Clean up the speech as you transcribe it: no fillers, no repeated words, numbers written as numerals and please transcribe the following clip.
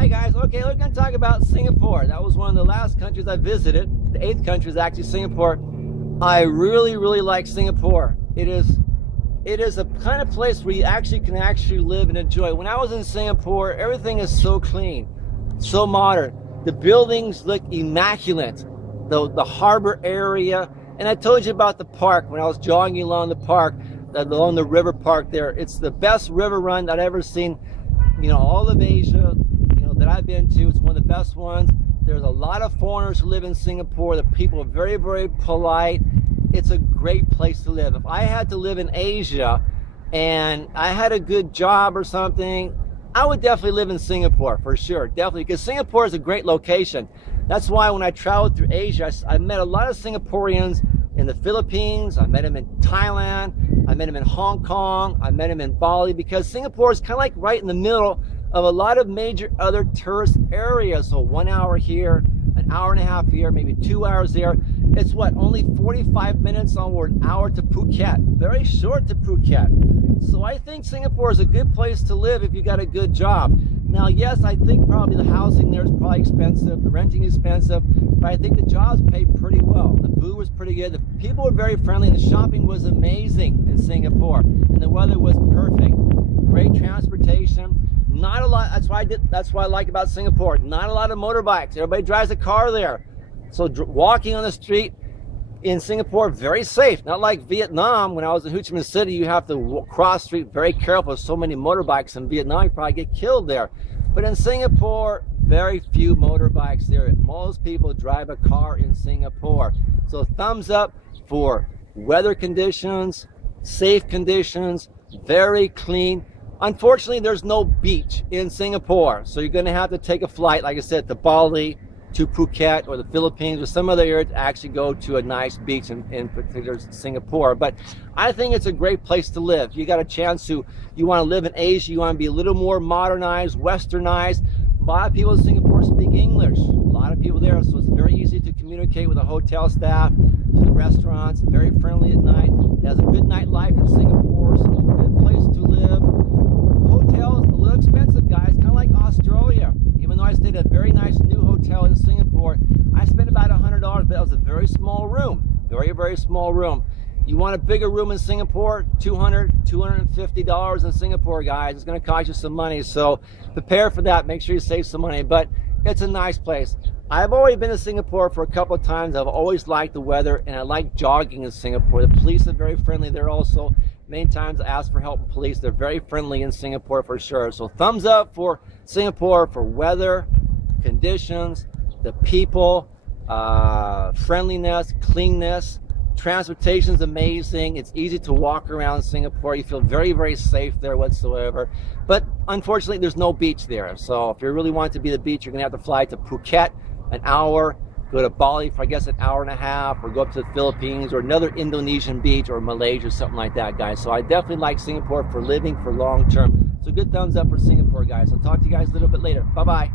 Hi guys, okay, we're going to talk about Singapore. That was one of the last countries I visited. The 8th country is actually Singapore. I really like Singapore. It is a kind of place where you can live and enjoy. When I was in Singapore, everything is so clean, so modern. The buildings look immaculate. The harbor area, and I told you about the park when I was jogging along the park, along the river park there. It's the best river run that I've ever seen. All of Asia, that I've been to. It's one of the best ones. There's a lot of foreigners who live in Singapore. The people are very polite. It's a great place to live. If I had to live in Asia and I had a good job or something, I would definitely live in Singapore for sure, definitely, because Singapore is a great location. That's why when I traveled through Asia, I met a lot of Singaporeans in the Philippines. I met them in Thailand. I met them in Hong Kong. I met them in Bali, because Singapore is kind of like right in the middle of a lot of major other tourist areas. So 1 hour here, an hour and a half here, maybe 2 hours there. It's only 45 minutes or an hour to Phuket. Very short to Phuket. So I think Singapore is a good place to live if you got a good job. Now, yes, I think probably the housing there is probably expensive, the renting is expensive, but I think the jobs pay pretty well. The food was pretty good, the people were very friendly, and the shopping was amazing in Singapore, and the weather was perfect. Great transportation. Not a lot. That's what I like about Singapore. Not a lot of motorbikes. Everybody drives a car there. So walking on the street in Singapore, very safe. Not like Vietnam. When I was in Ho Chi Minh City, you have to cross the street very careful. So many motorbikes in Vietnam, you probably get killed there. But in Singapore, very few motorbikes there. Most people drive a car in Singapore. So thumbs up for weather conditions, safe conditions, very clean. Unfortunately, there's no beach in Singapore, so you're going to have to take a flight, like I said, to Bali, to Phuket, or the Philippines, or some other area to actually go to a nice beach in particular Singapore. But I think it's a great place to live. You got a chance to, you want to live in Asia, you want to be a little more modernized, westernized. A lot of people in Singapore speak English. A lot of people there, so it's very easy to communicate with the hotel staff, to the restaurants, very friendly at night. It has a good nightlife in Singapore, so it's a good place to live. Hotels, a little expensive, guys, kind of like Australia. Even though I stayed at a very nice new hotel in Singapore, I spent about $100, but that was a very small room. Very small room. You want a bigger room in Singapore, $200, $250 in Singapore, guys. It's going to cost you some money, so prepare for that. Make sure you save some money, but it's a nice place. I've already been to Singapore for a couple of times. I've always liked the weather, and I like jogging in Singapore. The police are very friendly there also. Many times I ask for help with police. They're very friendly in Singapore for sure. So thumbs up for Singapore for weather, conditions, the people, friendliness, cleanness. Transportation's amazing. It's easy to walk around Singapore. You feel very safe there whatsoever. But unfortunately, there's no beach there. So if you really want to be the beach, you're going to have to fly to Phuket, an hour. Go to Bali for, I guess, an hour and a half, or go up to the Philippines or another Indonesian beach, or Malaysia, something like that, guys. So I definitely like Singapore for living for long term. So good thumbs up for Singapore, guys. I'll talk to you guys a little bit later. Bye-bye.